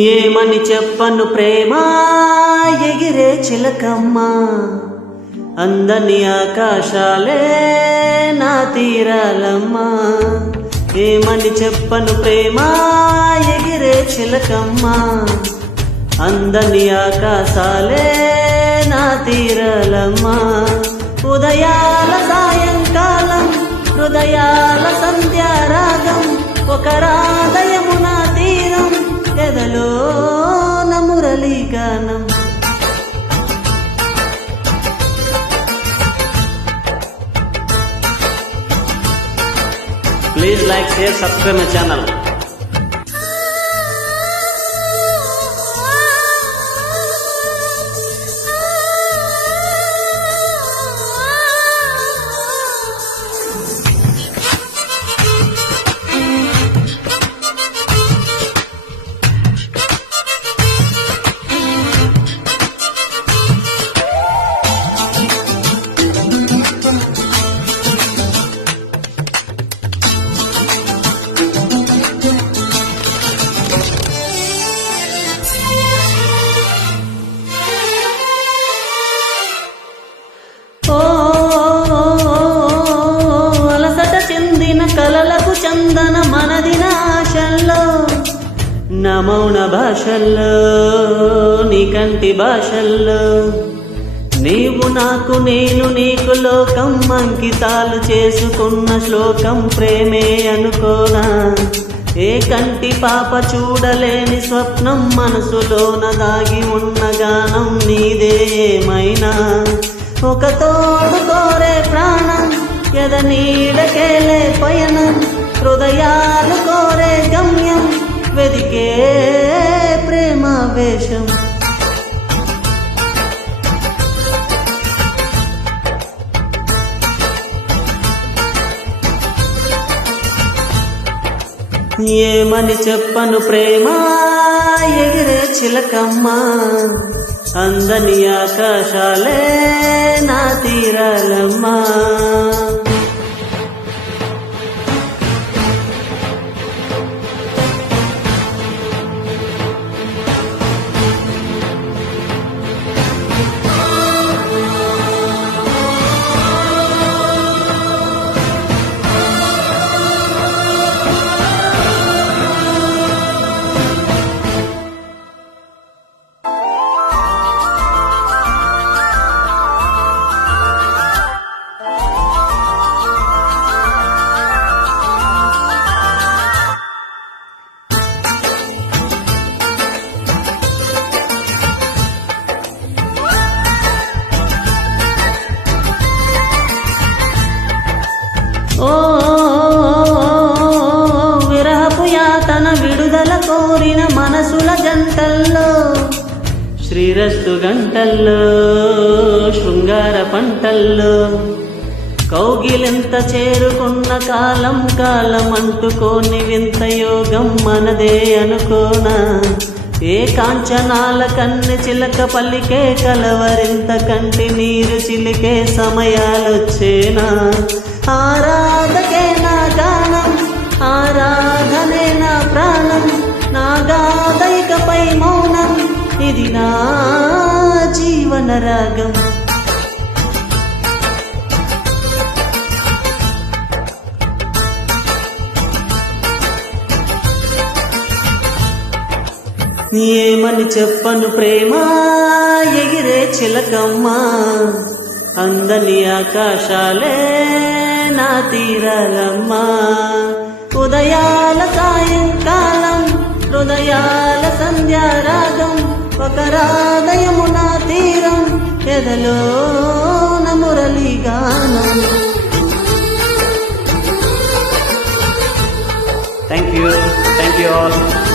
ఏమని చెప్పను ప్రేమ ఎగిరే చిలకమ్మ, అందని ఆకాశాలే నా తీరాలమ్మా. ఏమని చెప్పను ప్రేమ ఎగిరే చిలకమ్మ, అందని ఆకాశాలే నా తీరాలమ్మా. ఉదయాల సాయంకాలం హృదయాల సంధ్యారాగం, ఒక రాధయమున తీరం ఎదలో మురళీ గానం. Please like, share, subscribe my channel. కలలకు చందన మనదిన ఆశల్లో, నా మౌన భాషల్లో నీ కంటి భాషల్లో, నీవు నాకు నేను నీకు లోకం అంకితాలు చేసుకున్న శ్లోకం ప్రేమే అనుకోనా. ఏ కంటి పాప చూడలేని స్వప్నం మనసులోన దాగి ఉన్న గానం నీదే ఏమైనా. ఒక తోడు కోరే ప్రాణం ఎద నీడకేలే పయనం, హృదయాలు కోరే గమ్యం వెదికే ప్రేమావేశం. ఏమని చెప్పను ప్రేమ ఎగిరే చిలకమ్మ, అందని ఆకాశాలే నా తీరాలమ్మా. ఓ విరహపు యాతన విడుదల కోరిన మనసుల జంటల్లో, శ్రీరస్తు గంటల్లో శృంగార పంటల్లో, కౌగిలింత చేరుకున్న కాలం కాలం అంటుకోని వింత యోగం మనదే అనుకోనా. ఏ కాంచనాల కన్నె చిలక పలికే కలవరింత కంటి నీరు చిలికే సమయాలొచ్చేనా. ఆరాధకే నా గానం, ఆరాధనే నా ప్రాణం, నా గాథైకపై మౌనం, ఇది నా జీవన రాగం. ఏమని చెప్పను ప్రేమ ఎగిరే చిలకమ్మ, అందని ఆకాశాలే నా తీరాలమ్మా. ఉదయాల సాయంకాలం హృదయాల సంధ్యారాగం, ఒక రాధయమున తీరం ఎదలో మురళీ గానం. Thank you all.